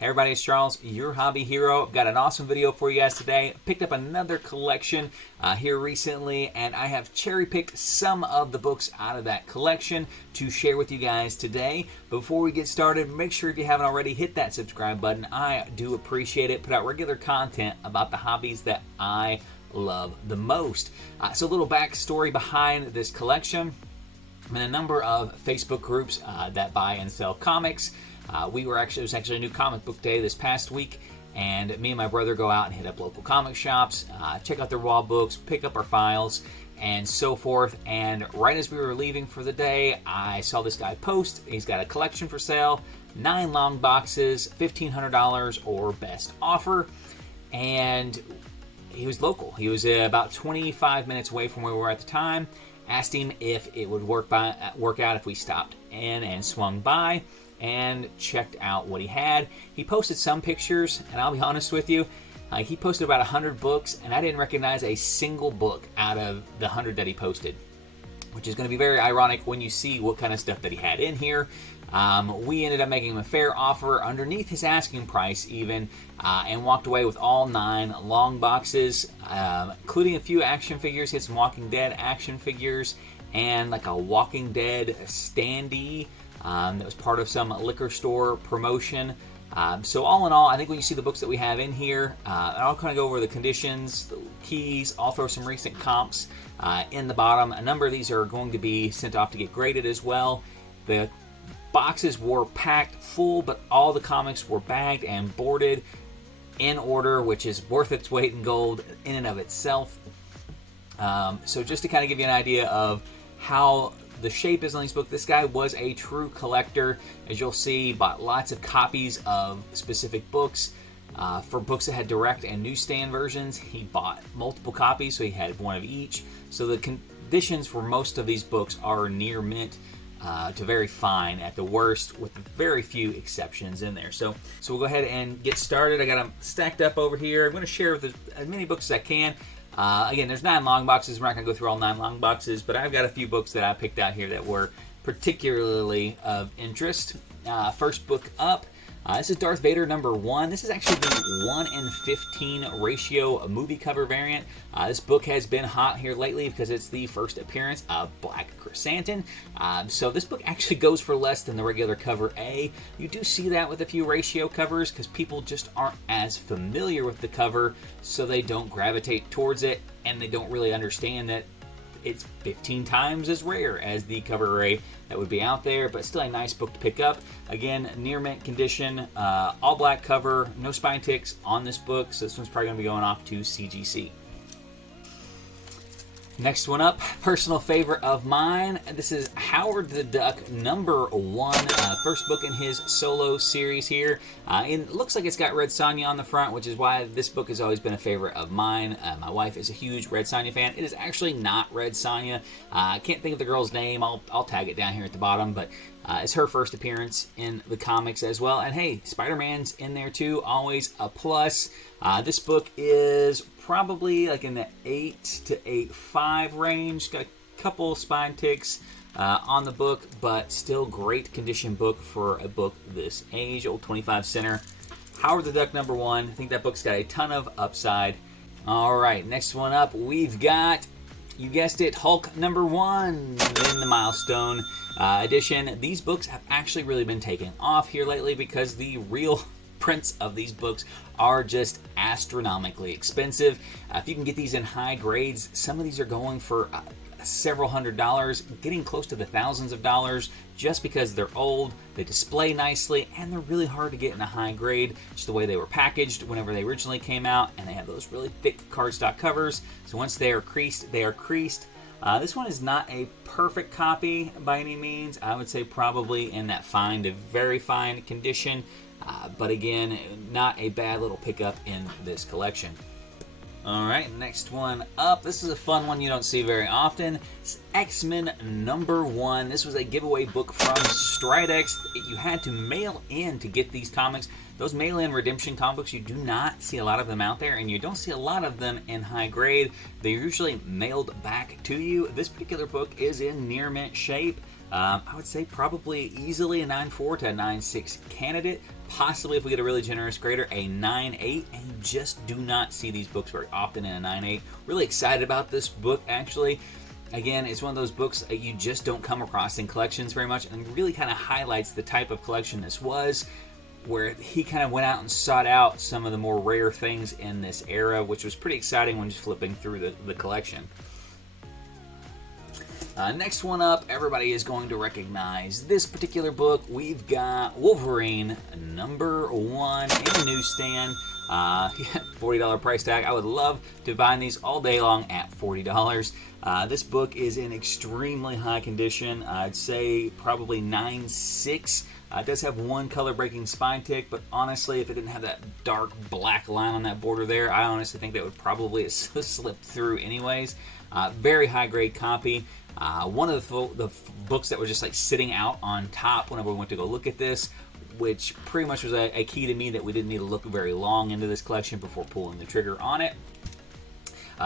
Hey everybody, it's Charles, your hobby hero. I've got an awesome video for you guys today. Picked up another collection here recently, and I have cherry-picked some of the books out of that collection to share with you guys today. Before we get started, make sure if you haven't already, hit that subscribe button. I do appreciate it. Put out regular content about the hobbies that I love the most. So a little backstory behind this collection. I'm in a number of Facebook groups that buy and sell comics. It was actually a new comic book day this past week, and me and my brother go out and hit up local comic shops, check out their wall books, pick up our files, and so forth. And right as we were leaving for the day, I saw this guy post. He's got a collection for sale, 9 long boxes, $1,500 or best offer. And he was local. He was about 25 minutes away from where we were at the time. Asked him if it would work out if we stopped in and swung by and checked out what he had. He posted some pictures, and I'll be honest with you, he posted about 100 books, and I didn't recognize a single book out of the 100 that he posted, which is going to be very ironic when you see what kind of stuff that he had in here. We ended up making him a fair offer underneath his asking price even, and walked away with all 9 long boxes, including a few action figures. He had some Walking Dead action figures and like a Walking Dead standee that was part of some liquor store promotion. So all in all, I think when you see the books that we have in here, I'll kind of go over the conditions, the keys. I'll throw some recent comps in the bottom. A number of these are going to be sent off to get graded as well. The boxes were packed full, but all the comics were bagged and boarded in order, which is worth its weight in gold in and of itself. So just to kind of give you an idea of how the shape is on these books, this guy was a true collector. As you'll see, bought lots of copies of specific books. For books that had direct and newsstand versions, he bought multiple copies, so he had one of each. So the conditions for most of these books are near mint to very fine at the worst, with very few exceptions in there. So we'll go ahead and get started. I got them stacked up over here. I'm going to share with as many books as I can. Again, there's 9 long boxes. We're not going to go through all 9 long boxes, but I've got a few books that I picked out here that were particularly of interest. First book up, this is Darth Vader #1. This is actually the 1:15 ratio movie cover variant. This book has been hot here lately because it's the first appearance of Black Chrysanthemum. So this book actually goes for less than the regular cover A. You do see that with a few ratio covers because people just aren't as familiar with the cover, so they don't gravitate towards it, and they don't really understand that it's 15 times as rare as the cover array that would be out there, but still a nice book to pick up. Again, near mint condition, all black cover, no spine ticks on this book, so this one's probably going to be going off to CGC. Next one up, personal favorite of mine. This is Howard the Duck #1, first book in his solo series here. It looks like it's got Red Sonja on the front, which is why this book has always been a favorite of mine. My wife is a huge Red Sonja fan. It is actually not Red Sonja. I can't think of the girl's name. I'll tag it down here at the bottom, but it's her first appearance in the comics as well. And hey, Spider-Man's in there too, always a plus. This book is probably like in the 8 to 8.5 range. Got a couple spine ticks on the book, but still great condition book for a book this age. Old 25 center. Howard the Duck #1. I think that book's got a ton of upside. All right, next one up, we've got, you guessed it, Hulk #1 in the Milestone edition. These books have actually really been taking off here lately because the real prints of these books are just astronomically expensive. If you can get these in high grades, some of these are going for several $100s, getting close to the thousands of dollars, just because they're old, they display nicely, and they're really hard to get in a high grade, just the way they were packaged whenever they originally came out, and they have those really thick cardstock covers, so once they are creased, they are creased. This one is not a perfect copy by any means. I would say probably in that fine to very fine condition, but again, not a bad little pickup in this collection. Alright, next one up. This is a fun one you don't see very often. It's X-Men #1. This was a giveaway book from Stridex. You had to mail in to get these comics. Those mail-in redemption comic books, you do not see a lot of them out there, and you don't see a lot of them in high grade. They're usually mailed back to you. This particular book is in near mint shape. I would say probably easily a 9.4 to a 9.6 candidate. Possibly, if we get a really generous grader, a 9.8, and you just do not see these books very often in a 9.8. Really excited about this book, actually. Again, it's one of those books that you just don't come across in collections very much, and really kind of highlights the type of collection this was, where he kind of went out and sought out some of the more rare things in this era, which was pretty exciting when just flipping through the collection. Next one up, everybody is going to recognize this particular book. We've got Wolverine #1 in the newsstand. $40 price tag. I would love to buy these all day long at $40. This book is in extremely high condition. I'd say probably 9.6. It does have one color breaking spine tick, but honestly, if it didn't have that dark black line on that border there, I honestly think that would probably have slipped through anyways. Very high grade copy. One of the books that was just like sitting out on top whenever we went to go look at this, which pretty much was a key to me that we didn't need to look very long into this collection before pulling the trigger on it.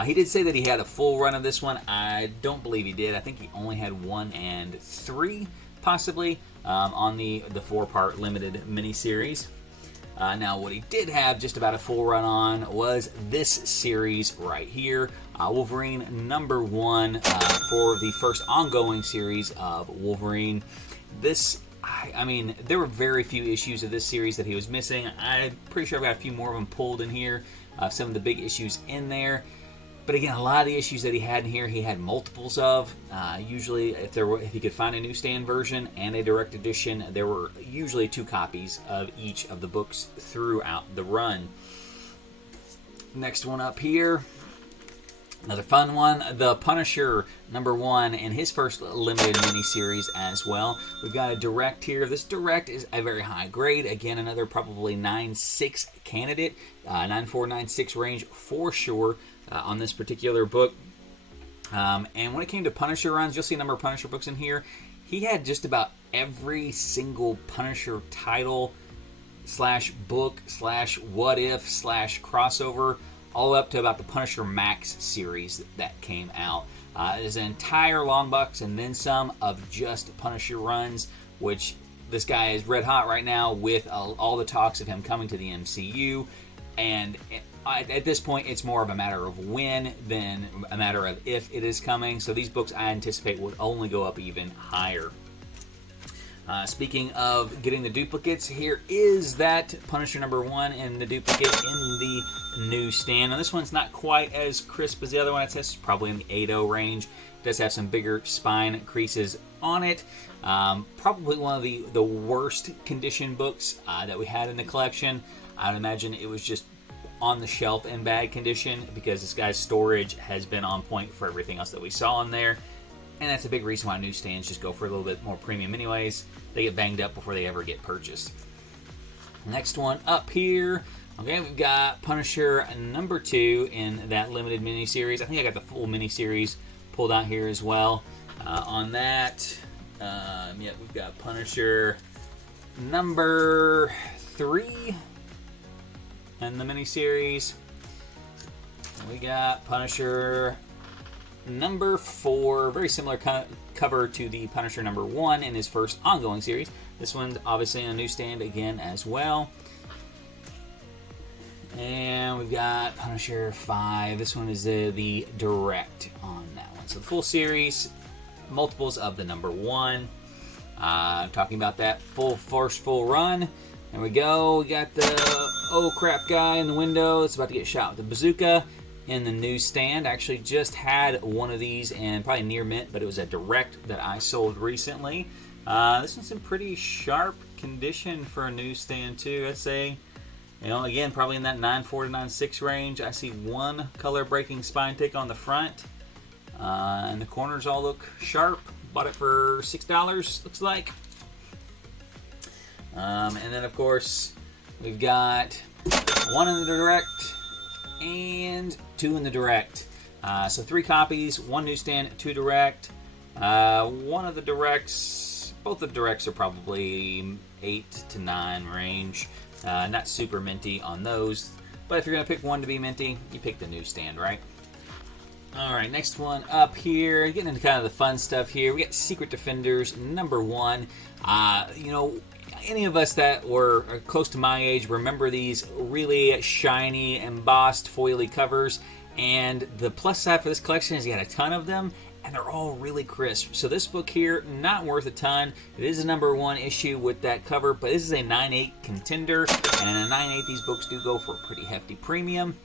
He did say that he had a full run of this one. I don't believe he did. I think he only had 1 and 3, possibly, on the 4-part limited miniseries. Now, what he did have just about a full run on was this series right here, Wolverine #1, for the first ongoing series of Wolverine. This, I mean, there were very few issues of this series that he was missing. I'm pretty sure I've got a few more of them pulled in here, some of the big issues in there. But again, a lot of the issues that he had in here, he had multiples of. Usually, if he could find a newsstand version and a direct edition, there were usually 2 copies of each of the books throughout the run. Next one up here, another fun one, The Punisher #1 in his first limited miniseries as well. We've got a direct here. This direct is a very high grade. Again, another probably 9.6 candidate, 9.4, 9.6 range for sure. On this particular book. And when it came to Punisher runs, you'll see a number of Punisher books in here. He had just about every single Punisher title / book / what if / crossover, all up to about the Punisher Max series that came out. There's an entire long box and then some of just Punisher runs, which this guy is red hot right now with all the talks of him coming to the MCU. And at this point, it's more of a matter of when than a matter of if it is coming. So these books I anticipate would only go up even higher. Speaking of getting the duplicates, here is that Punisher #1 and the duplicate in the newsstand. Now this one's not quite as crisp as the other one. It says probably in the 8.0 range. It does have some bigger spine creases on it. Probably one of the worst condition books that we had in the collection. I'd imagine it was just on the shelf in bad condition because this guy's storage has been on point for everything else that we saw in there. And that's a big reason why newsstands just go for a little bit more premium anyways. They get banged up before they ever get purchased. Next one up here. Okay, we've got Punisher #2 in that limited miniseries. I think I got the full miniseries pulled out here as well. On that, we've got Punisher #3 in the miniseries. We got Punisher #4, very similar cover to the Punisher #1 in his first ongoing series. This one's obviously on a newsstand again as well. And we've got Punisher 5. This one is the direct on that one. So the full series, multiples of the #1. Talking about that first full run. There we go. We got the oh crap guy in the window. It's about to get shot with a bazooka in the newsstand. I actually just had one of these and probably near mint, but it was a direct that I sold recently. This one's in pretty sharp condition for a newsstand too. I'd say, again, probably in that 9.4 to 9.6 range. I see one color breaking spine tick on the front, and the corners all look sharp. Bought it for $6, looks like. And then, of course, we've got one in the direct and 2 in the direct. So 3 copies, 1 newsstand, 2 direct. One of the directs, both the directs are probably 8 to 9 range. Not super minty on those. But if you're going to pick one to be minty, you pick the newsstand, right? All right, next one up here, getting into kind of the fun stuff here. We got Secret Defenders #1. You know, any of us that were close to my age remember these really shiny, embossed, foily covers. And the plus side for this collection is you got a ton of them, and they're all really crisp. So this book here, not worth a ton. It is a #1 issue with that cover, but this is a 9/8 contender, and in a 9/8 these books do go for a pretty hefty premium.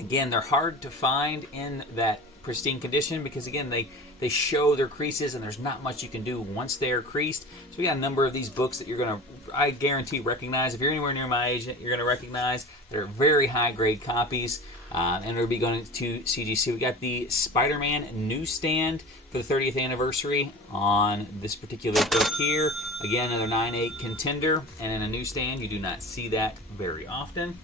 Again, they're hard to find in that pristine condition because, again, they show their creases and there's not much you can do once they're creased. So we got a number of these books that you're going to, I guarantee, recognize. If you're anywhere near my age, you're going to recognize. They're very high-grade copies, and it'll be going to CGC. We got the Spider-Man newsstand for the 30th anniversary on this particular book here. Again, another 9/8 contender, and in a newsstand, you do not see that very often.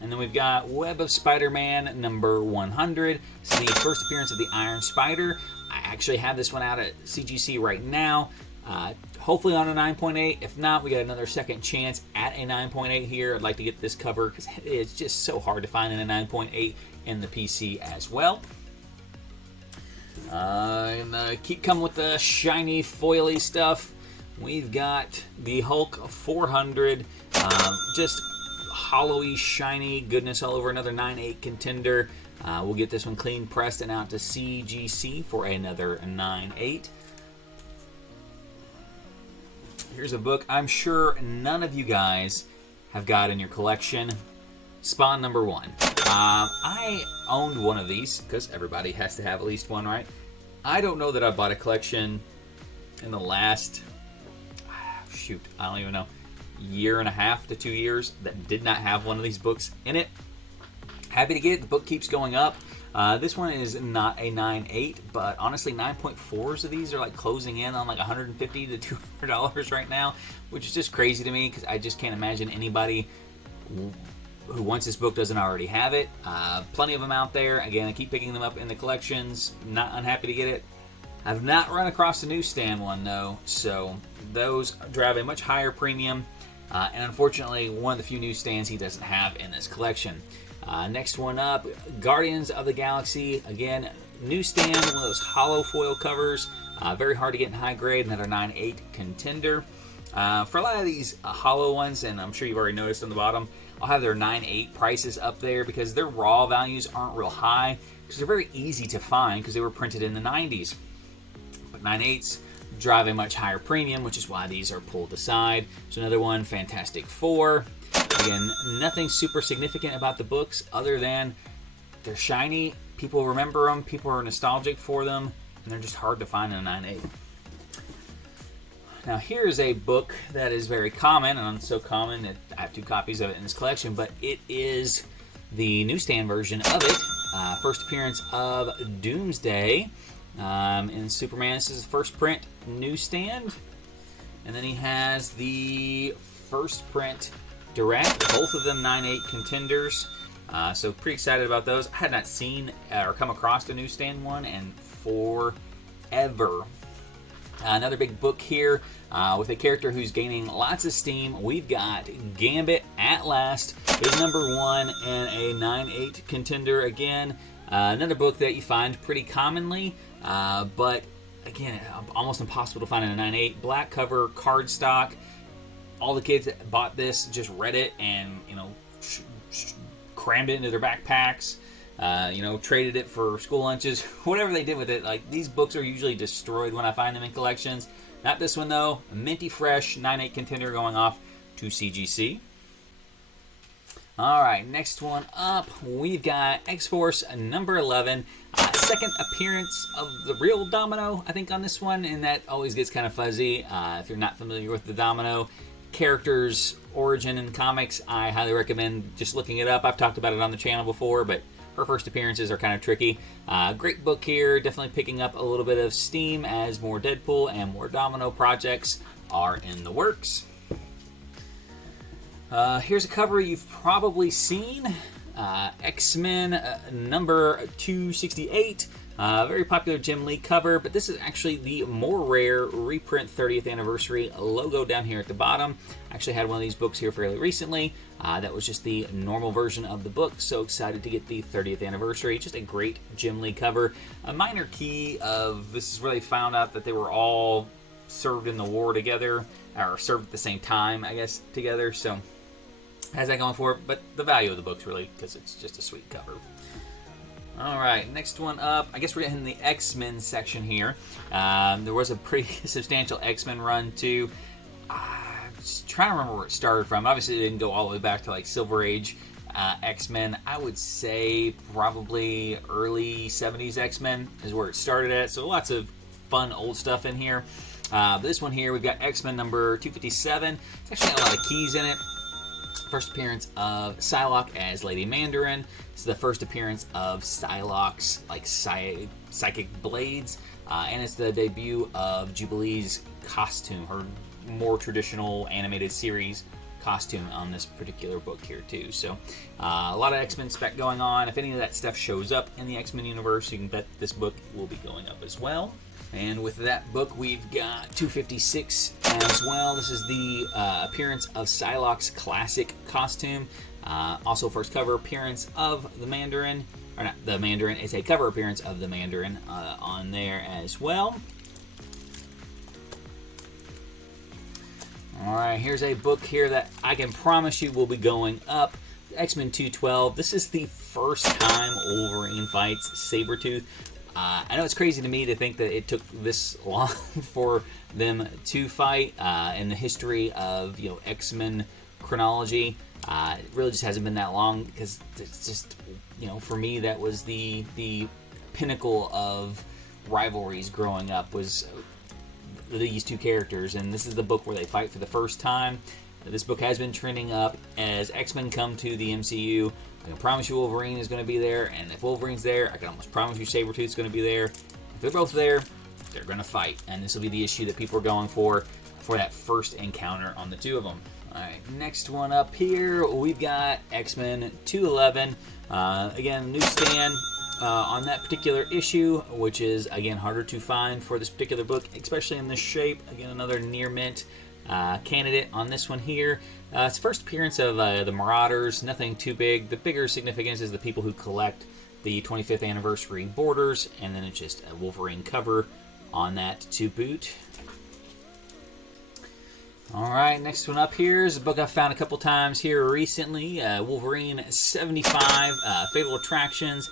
And then we've got Web of Spider-Man #100. This is the first appearance of the Iron Spider. I actually have this one out at CGC right now. Hopefully on a 9.8. If not, we got another second chance at a 9.8 here. I'd like to get this cover because it's just so hard to find in a 9.8 in the PC as well. And keep coming with the shiny, foily stuff. We've got the Hulk 400. Just hollowy, shiny goodness all over, another 9/8 contender. We'll get this one clean pressed and out to CGC for another 9/8. Here's a book I'm sure none of you guys have got in your collection. Spawn #1. I owned one of these because everybody has to have at least one, right? I don't know that I bought a collection in the last, I don't even know, year and a half to 2 years that did not have one of these books in it. Happy to get it. The book keeps going up. This one is not a 9/8, but honestly 9.4s of these are like closing in on like $150 to $200 right now, which is just crazy to me because I just can't imagine anybody who wants this book doesn't already have it. Plenty of them out there. Again, I keep picking them up in the collections. Not unhappy to get it. I've not run across a newsstand one though, so those drive a much higher premium. And unfortunately, one of the few newsstands he doesn't have in this collection. Next one up, Guardians of the Galaxy. Again, newsstand, one of those hollow foil covers. Very hard to get in high grade, another 9/8 contender. For a lot of these hollow ones, and I'm sure you've already noticed on the bottom, I'll have their 9/8 prices up there because their raw values aren't real high because they're very easy to find because they were printed in the 90s. But 9/8s drive a much higher premium, which is why these are pulled aside. So another one, Fantastic Four. Again, nothing super significant about the books other than they're shiny, people remember them, people are nostalgic for them, and they're just hard to find in a 9/8. Now here's a book that is very common, and so common that I have 2 copies of it in this collection, but it is the newsstand version of it. First appearance of Doomsday. In Superman, this is his first print newsstand. And then he has the first print direct, both of them 9/8 contenders. So pretty excited about those. I had not seen or come across a newsstand one in forever. Another big book here with a character who's gaining lots of steam. We've got Gambit at last. Is #1 and a 9/8 contender again. Another book that you find pretty commonly, but again, almost impossible to find in a 9/8. Black cover, cardstock. All the kids that bought this just read it and, crammed it into their backpacks. Traded it for school lunches, whatever they did with it. Like, these books are usually destroyed when I find them in collections. Not this one though. Minty fresh 9/8 contender going off to CGC. All right, next one up, we've got X-Force #11. Second appearance of the real Domino, I think, on this one, and that always gets kind of fuzzy. If you're not familiar with the Domino character's origin in comics, I highly recommend just looking it up. I've talked about it on the channel before, but her first appearances are kind of tricky. Great book here, definitely picking up a little bit of steam as more Deadpool and more Domino projects are in the works. Here's a cover you've probably seen. X-Men number 268. Very popular Jim Lee cover, but this is actually the more rare reprint 30th anniversary logo down here at the bottom. I actually had one of these books here fairly recently. That was just the normal version of the book. So excited to get the 30th anniversary. Just a great Jim Lee cover. A minor key of this is where they found out that they were all served in the war together, or served at the same time, I guess, together. So has that going for it, but the value of the book's really because it's just a sweet cover. Alright, next one up. I guess we're in the X-Men section here. There was a pretty substantial X-Men run too. Just trying to remember where it started from. Obviously, it didn't go all the way back to like Silver Age X-Men. I would say probably early 70s X-Men is where it started at. So lots of fun old stuff in here. But this one here, we've got X-Men number 257. It's actually got a lot of keys in it. First appearance of Psylocke as Lady Mandarin. This is the first appearance of Psylocke's like psychic blades, and it's the debut of Jubilee's costume, her more traditional animated series costume on this particular book here too. So a lot of X-Men spec going on. If any of that stuff shows up in the X-Men universe, you can bet this book will be going up as well. And with that book, we've got 256 as well. This is the appearance of Psylocke's classic costume. Also, first cover appearance of the Mandarin. Or not the Mandarin, it's a cover appearance of the Mandarin on there as well. Alright, here's a book here that I can promise you will be going up. X-Men 212. This is the first time Wolverine fights Sabretooth. I know it's crazy to me to think that it took this long for them to fight in the history of X-Men chronology. It really just hasn't been that long because it's just for me that was the pinnacle of rivalries growing up was these two characters, and this is the book where they fight for the first time. This book has been trending up as X-Men come to the MCU. I can promise you Wolverine is going to be there, and if Wolverine's there, I can almost promise you Sabretooth's going to be there. If they're both there, they're going to fight, and this will be the issue that people are going for that first encounter on the two of them. Alright, next one up here, we've got X-Men 211. Again, newsstand on that particular issue, which is, again, harder to find for this particular book, especially in this shape. Again, another near mint candidate on this one here. It's the first appearance of the Marauders, nothing too big. The bigger significance is the people who collect the 25th anniversary borders, and then it's just a Wolverine cover on that to boot. Alright, next one up here is a book I've found a couple times here recently, Wolverine 75, Fatal Attractions.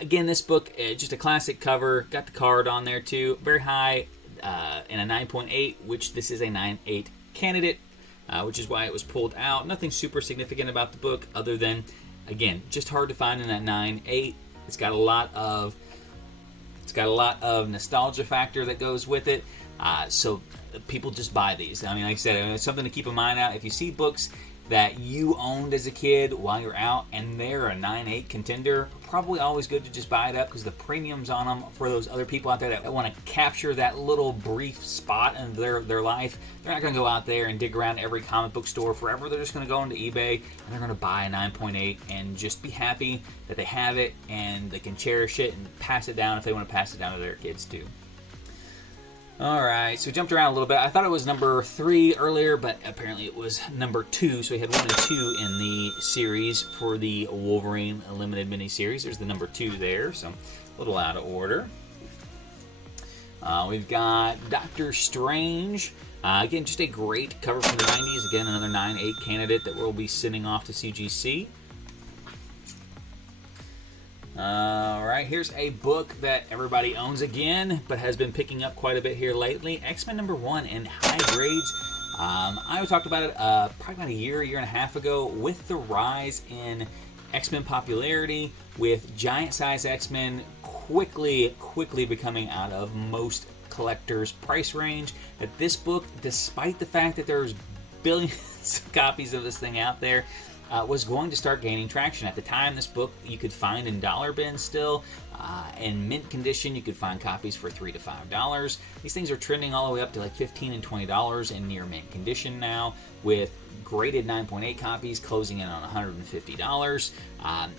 Again, this book, just a classic cover, got the card on there too, very high in a 9.8, which this is a 9.8 candidate, which is why it was pulled out. Nothing super significant about the book other than, again, just hard to find in that 9.8. It's got a lot of nostalgia factor that goes with it, so people just buy these. I mean, like I said, it's something to keep in mind out. If you see books that you owned as a kid while you're out and they're a 9.8 contender, probably always good to just buy it up because the premiums on them for those other people out there that want to capture that little brief spot in their life, they're not going to go out there and dig around every comic book store forever. They're just going to go into eBay and they're going to buy a 9.8 and just be happy that they have it and they can cherish it and pass it down if they want to pass it down to their kids too. Alright, so we jumped around a little bit. I thought it was number 3 earlier, but apparently it was number 2. So we had 1 and 2 in the series for the Wolverine Limited miniseries. There's the number 2 there, so a little out of order. We've got Doctor Strange. Again, just a great cover from the 90s. Again, another 9.8 candidate that we'll be sending off to CGC. Alright, here's a book that everybody owns again, but has been picking up quite a bit here lately. X-Men number 1 in high grades. I talked about it probably about a year and a half ago with the rise in X-Men popularity, with giant-size X-Men quickly becoming out of most collectors' price range. That this book, despite the fact that there's billions of copies of this thing out there, was going to start gaining traction. At the time, this book you could find in dollar bins still. In mint condition, you could find copies for $3 to $5. These things are trending all the way up to like $15 and $20 in near mint condition now, with graded 9.8 copies closing in on $150.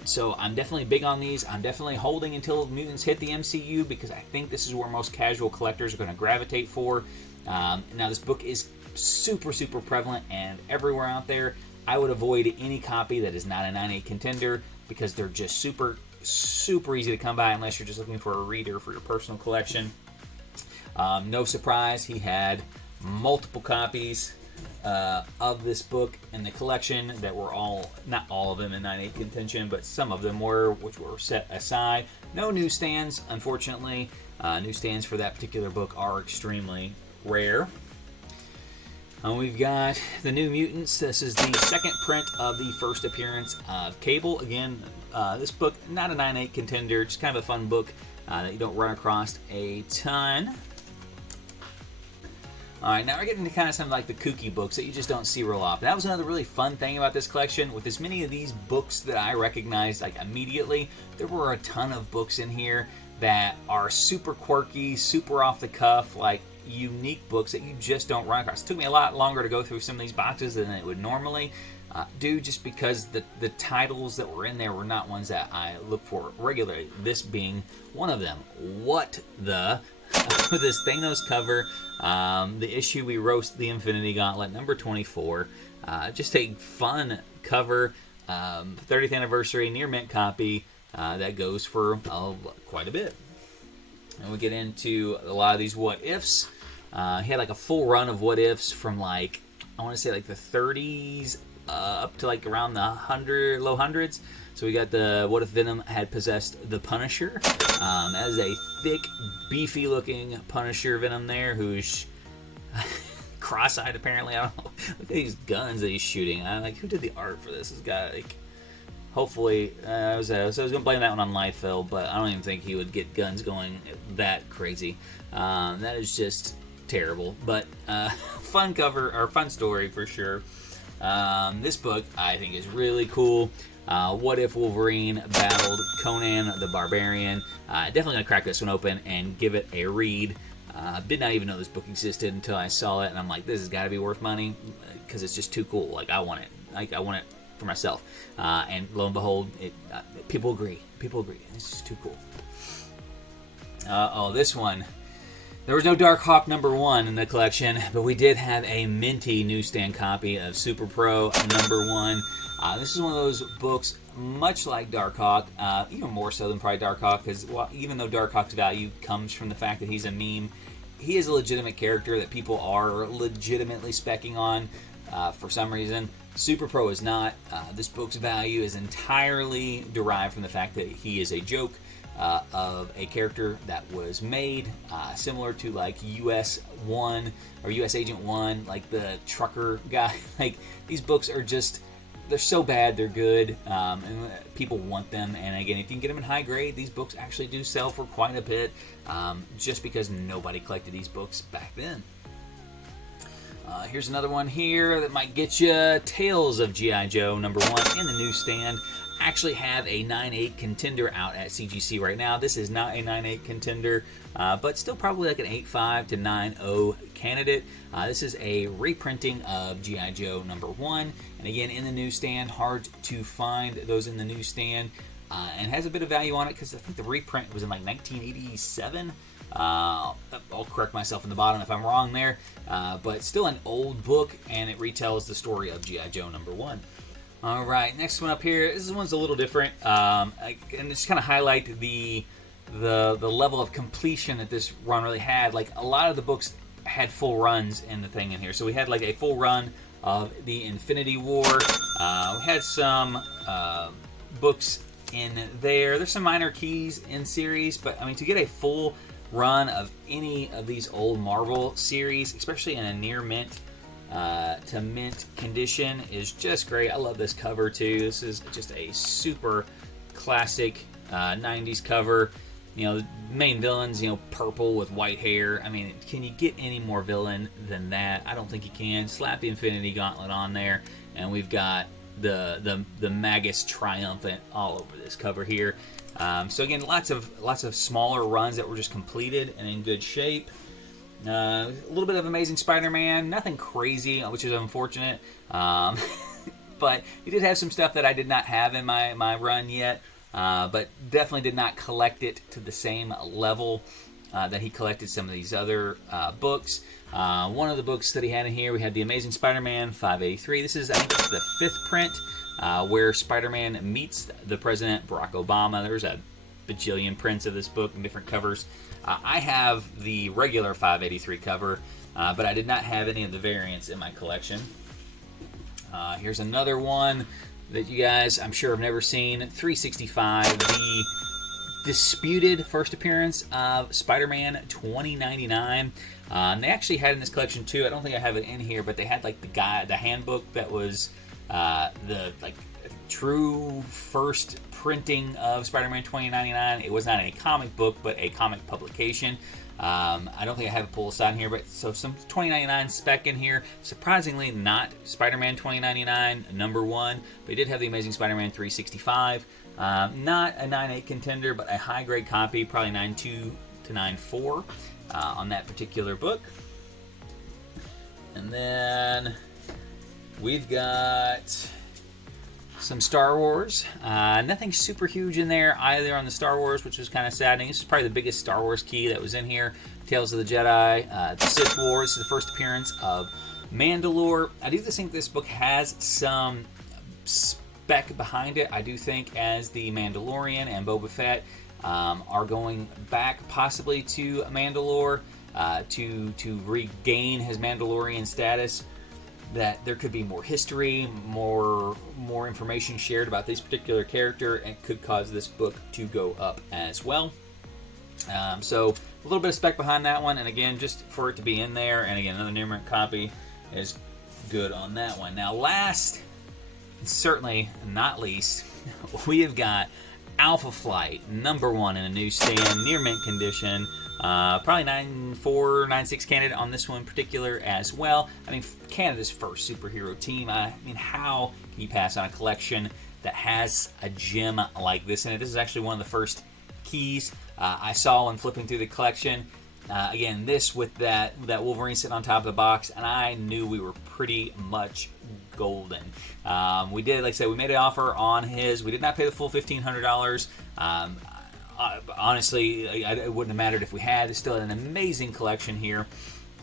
So I'm definitely big on these. I'm definitely holding until Mutants hit the MCU, because I think this is where most casual collectors are going to gravitate for. Now, this book is super, super prevalent and everywhere out there. I would avoid any copy that is not a 9.8 contender, because they're just super, super easy to come by unless you're just looking for a reader for your personal collection. No surprise, he had multiple copies of this book in the collection that were all, not all of them in 9.8 contention, but some of them were, which were set aside. No newsstands, unfortunately. Newsstands for that particular book are extremely rare. We've got the New Mutants. This is the second print of the first appearance of Cable. Again, this book, not a 9.8 contender, just kind of a fun book that you don't run across a ton. Alright, now we're getting into kind of some like the kooky books that you just don't see real often. That was another really fun thing about this collection. With as many of these books that I recognized like immediately, there were a ton of books in here that are super quirky, super off the cuff, like unique books that you just don't run across. It took me a lot longer to go through some of these boxes than it would normally do, just because the titles that were in there were not ones that I look for regularly, this being one of them. What the... This Thanos cover, the issue We Roast the Infinity Gauntlet, number 24. Just a fun cover, 30th anniversary, near mint copy, that goes for quite a bit. And we get into a lot of these what ifs. He had like a full run of what ifs from like, I want to say like the 30s up to like around the low hundreds. So we got the what if Venom had possessed the Punisher. That is a thick, beefy looking Punisher Venom there, who's cross-eyed apparently. I don't know. Look at these guns that he's shooting. I'm like, who did the art for this? This guy, like, hopefully, I was going to blame that one on Liefeld, but I don't even think he would get guns going that crazy. That is just terrible, but fun cover, or fun story for sure. This book, I think, is really cool. What if Wolverine battled Conan the Barbarian? Definitely going to crack this one open and give it a read. Did not even know this book existed until I saw it, and I'm like, this has got to be worth money, because it's just too cool. Like, I want it. Like, I want it for myself. And lo and behold, people agree. People agree. It's just too cool. This one. There was no Darkhawk number 1 in the collection, but we did have a minty newsstand copy of Super Pro number 1. This is one of those books, much like Darkhawk, even more so than probably Darkhawk, because even though Darkhawk's value comes from the fact that he's a meme, he is a legitimate character that people are legitimately specking on for some reason. Super Pro is not. This book's value is entirely derived from the fact that he is a joke of a character that was made similar to like US 1 or US Agent 1, like the trucker guy. Like, these books are just... they're so bad, they're good, and people want them. And again, if you can get them in high grade, these books actually do sell for quite a bit, just because nobody collected these books back then. Here's another one here that might get you. Tales of G.I. Joe number 1 in the newsstand. Actually have a 9.8 contender out at CGC right now. This is not a 9.8 contender, but still probably like an 8.5 to 9.0 candidate. This is a reprinting of G.I. Joe number 1, and again in the newsstand. Hard to find those in the newsstand, and has a bit of value on it because I think the reprint was in like 1987. I'll correct myself in the bottom if I'm wrong there, but still an old book, and it retells the story of G.I. Joe number 1. All right, next one up here. This one's a little different, and just kind of highlight the level of completion that this run really had. Like, a lot of the books had full runs in the thing in here. So we had like a full run of the Infinity War. We had some books in there. There's some minor keys in series, but I mean, to get a full run of any of these old Marvel series, especially in a near mint to mint condition, is just great. I love this cover too. This is just a super classic 90s cover. The main villain's, purple with white hair. I mean, can you get any more villain than that? I don't think you can. Slap the Infinity Gauntlet on there, and we've got the Magus triumphant all over this cover here. So again, lots of smaller runs that were just completed and in good shape. A little bit of Amazing Spider-Man, nothing crazy, which is unfortunate. But he did have some stuff that I did not have in my run yet. But definitely did not collect it to the same level that he collected some of these other books. One of the books that he had in here, we had The Amazing Spider-Man 583. This is, I think, the 5th print where Spider-Man meets the President, Barack Obama. There's a bajillion prints of this book and different covers. I have the regular 583 cover, but I did not have any of the variants in my collection. Here's another one that you guys, I'm sure, have never seen. 365, the disputed first appearance of Spider-Man 2099. And they actually had in this collection too. I don't think I have it in here, but they had like the handbook that was the true first printing of Spider-Man 2099. It was not a comic book, but a comic publication. I don't think I have it pulled aside in here, but so some 2099 spec in here. Surprisingly, not Spider-Man 2099 #1, but he did have the Amazing Spider-Man 365. Not a 9.8 contender, but a high-grade copy, probably 9.2 to 9.4 on that particular book. And then we've got some Star Wars. Nothing super huge in there either on the Star Wars, which was kind of saddening. This is probably the biggest Star Wars key that was in here. Tales of the Jedi, the Sith Wars. This is the first appearance of Mandalore. I do think this book has some spec behind it. I do think as the Mandalorian and Boba Fett are going back possibly to Mandalore to regain his Mandalorian status, that there could be more history, more information shared about this particular character, and could cause this book to go up as well. So a little bit of spec behind that one, and again, just for it to be in there, and again, another numerate copy is good on that one. Now, last, and certainly not least, we have got Alpha Flight, #1 in a newsstand, near mint condition. Probably 9.4, 9.6 candidate on this one in particular as well. I mean, Canada's first superhero team. I mean, how can you pass on a collection that has a gem like this in it? This is actually one of the first keys I saw when flipping through the collection. Again, this with that Wolverine sitting on top of the box, and I knew we were pretty much golden. We did, like I said, we made an offer on his. We did not pay the full $1,500. Honestly, it wouldn't have mattered if we had. It's still an amazing collection here.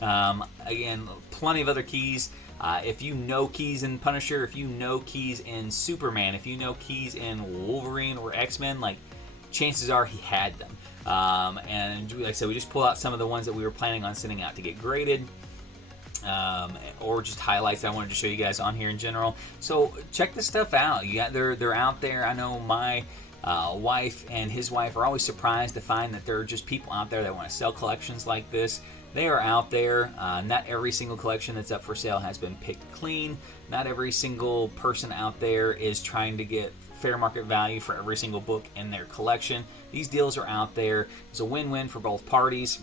Again, plenty of other keys. If you know keys in Punisher, if you know keys in Superman, if you know keys in Wolverine or X-Men, like, chances are he had them. And like I said, we just pulled out some of the ones that we were planning on sending out to get graded. Or just highlights that I wanted to show you guys on here in general. So check this stuff out. They're out there. I know my wife and his wife are always surprised to find that there are just people out there that want to sell collections like this. They are out there. Not every single collection that's up for sale has been picked clean. Not every single person out there is trying to get fair market value for every single book in their collection. These deals are out there. It's a win-win for both parties.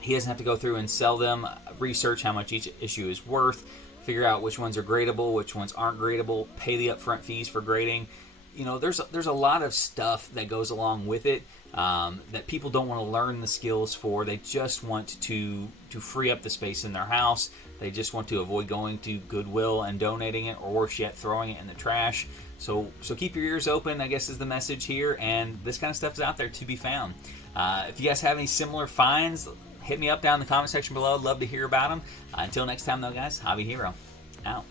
He doesn't have to go through and sell them, research how much each issue is worth, figure out which ones are gradable, which ones aren't gradable, pay the upfront fees for grading. There's a lot of stuff that goes along with it that people don't want to learn the skills for. They just want to free up the space in their house. They just want to avoid going to Goodwill and donating it, or worse yet, throwing it in the trash. So keep your ears open, I guess, is the message here. And this kind of stuff is out there to be found. If you guys have any similar finds, hit me up down in the comment section below. I'd love to hear about them. Until next time, though, guys, Hobby Hero out.